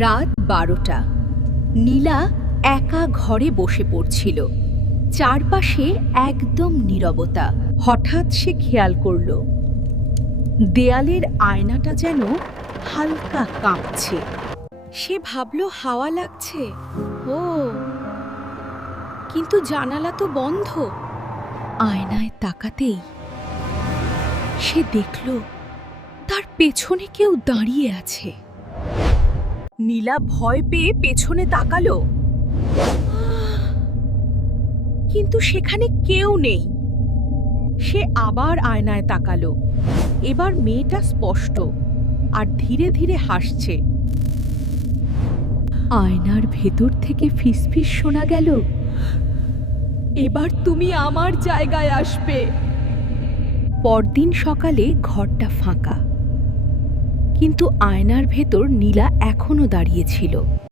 রাত 12টা। নীলা একা ঘরে বসে পড়ছিল। চারপাশে একদম নীরবতা। হঠাৎ সে খেয়াল করল দেয়ালের আয়নাটা যেন হালকা কাঁপছে। সে ভাবল হাওয়া লাগছে। ও, কিন্তু জানালা তো বন্ধ। আয়নায় তাকাতেই সে দেখল তার পেছনে কেউ দাঁড়িয়ে আছে। নীলা ভয় পেয়ে পেছনে তাকালো, কিন্তু সেখানে কেউ নেই। সে আবার আয়নায় তাকালো। এবার মেয়েটা স্পষ্ট আর ধীরে ধীরে হাসছে। আয়নার ভেতর থেকে ফিসফিস শোনা গেল, এবার তুমি আমার জায়গায় আসবে। পরদিন সকালে ঘরটা ফাঁকা, কিন্তু আয়নার ভেতর নীলা এখনো দাঁড়িয়ে ছিল।